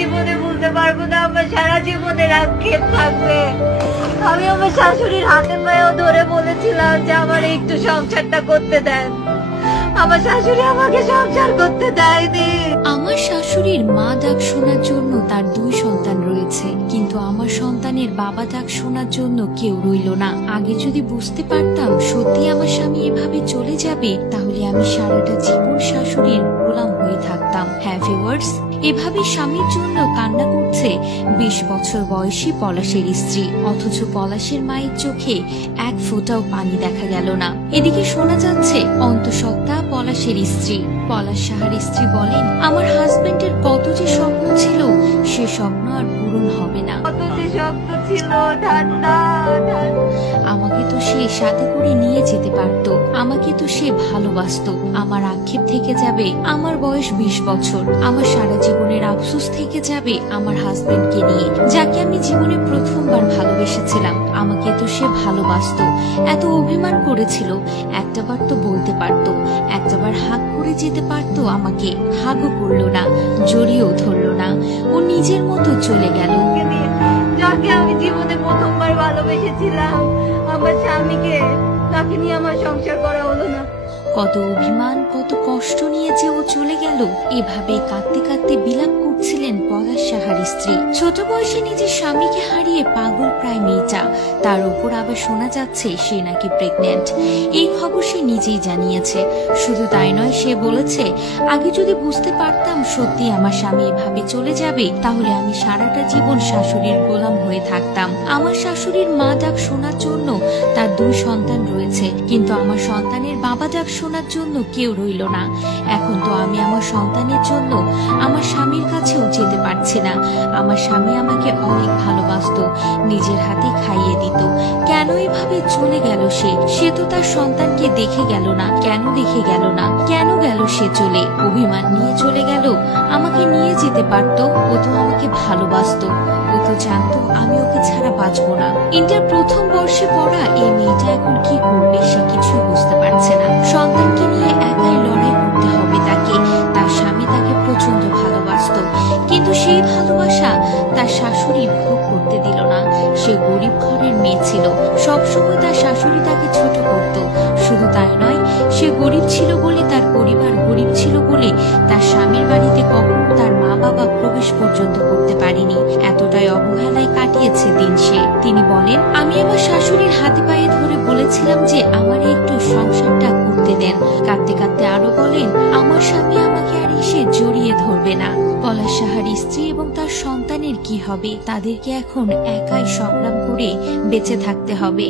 জীবনে ভুলতে পারবো না, আমার সারা জীবনের আক্ষেপ থাকবে। আমি আমার শাশুড়ির হাতে পায়েও ধরে বলেছিলাম যে আমার একটু সংসারটা করতে দেন, আমার শাশুড়ি আমাকে সংসার করতে দেয়নি। আমার শাশুড়ির মা ডাক শোনার জন্য তার 2 সন্তান রয়েছে, কিন্তু আমার সন্তানের বাবা ডাক শোনার জন্য কেউ রইল না। আগে যদি বুঝতে পারতাম সত্যি আমার স্বামী এভাবে চলে যাবে, তাহলে আমি সারাটা জীবন শাশুড়ির গোলাম হয়ে থাকতাম। হ্যাঁ ভিউয়ার্স, এভাবে স্বামীর জন্য কান্না করছে 20 বছর বয়সী পলাশের স্ত্রী, অথচ পলাশের মায়ের চোখে 1 ফোঁটাও পানি দেখা গেল না। এদিকে শোনা যাচ্ছে অন্তঃসত্ত্বা পলাশের স্ত্রী পলাশ সাহার স্ত্রী বলেন, আমার হাজবেন্ডের কত যে স্বপ্ন ছিল, সে স্বপ্ন আর পূরণ হবে না। কত যে স্বপ্ন ছিল, ঠান্ডা আমাকে তো সে সাথে করে নিয়ে যেতে পারত, আমাকে তো সে ভালোবাসতো। আমার আক্ষেপ থেকে যাবে আমার বয়স 20 বছর, আমার সারা জীবনের আফসোস থেকে যাবে আমার হাজবেন্ডকে নিয়ে, যাকে আমি জীবনে প্রথমবার ভালোবেসেছিলাম। আমাকে তো সে ভালোবাসতো, এত অভিমান করেছিল, একটাবার তো বলতে পারতো, একটাবার হাত করে যেতে পারতো, আমাকে হাগও করলো না, জড়িয়েও ধরলো না, ও নিজের মতো চলে গেল। যাকে আমি জীবনে প্রথমবার ভালোবেসেছিলাম, আমার স্বামীকে, তাকে নিয়ে আমার সংসার করা হলো না। কত অভিমান, কত কষ্ট নিয়ে যে ও চলে গেল। এভাবে কাঁদতে কাঁদতে বিলাপ করছিলেন পলাশ সাহার স্ত্রী। ছোট বয়সে নিজের স্বামীকে হারিয়ে পাগল প্রায় মেয়েটা, তার উপর আবার শোনা যাচ্ছে সে নাকি প্রেগন্যান্ট। এই খবর সে নিজেই জানিয়েছে। শুধু তাই নয়, সে বলেছে, আগে যদি বুঝতে পারতাম সত্যি আমার স্বামী এভাবে চলে যাবে, তাহলে আমি সারাটা জীবন শাশুড়ির গোলাম হয়ে থাকতাম। আমার শাশুড়ির মা ডাক শোনার জন্য তার 2 সন্তান রয়েছে, কিন্তু আমার সন্তানের বাবা ডাক শোনার জন্য কেউ রইল না। এখন তো আমি আমার সন্তানের জন্য আমার স্বামীর কাছেও যেতে পারছি না। আমার স্বামী আমাকে অনেক ভালোবাসতো, নিজের হাতে খাইয়ে দিত। কেন এভাবে চলে গেল সে? সে তো তার সন্তানকে দেখে গেল না। কেন দেখে গেল না? কেন গেল সে চলে? অভিমান নিয়ে চলে গেল? আমাকে নিয়ে যেতে পারতো, ও তো আমাকে ভালোবাসতো, ও তো জানতো আমি ওকে ছাড়া বাঁচবো না। ইন্টার প্রথম বর্ষে পড়া এই মেয়েটা এখন কি করবে সে কিছুই বুঝতে পারছে না। সন্তানকে নিয়ে একাই লড়াই করতে হবে তাকে। তার স্বামী তাকে প্রচন্ড ভালোবাসতো, কিন্তু সেই ভালোবাসা তার শাশুড়ি ভোগ করতে দিল না। সে গরিব ঘরের মেয়ে ছিল, সবসময় তার শাশুড়ি তাকে ছোট করত। শুধু তাই নয়, সে গরিব ছিল বলে, তার পরিবার গরিব ছিল বলে তার স্বামীর বাড়িতে কখনো তার মা বাবা প্রবেশ পর্যন্ত করতে পারেনি। এতটাই অবহেলায় কাটিয়েছে দিন সে। তিনি বলেন, আমি আমার শাশুড়ির হাতে পায়ে ধরে বলেছিলাম যে আমার একটু সংসারটা করতে দেন। কাঁদতে কাঁদতে আরো বলেন, আমার স্বামী আমাকে আর এসে জড়িয়ে ধরবে না। পলাশ সাহার স্ত্রী এবং তার সন্তানের কি হবে? তাদেরকে এখন একাই সংগ্রাম করে বেঁচে থাকতে হবে।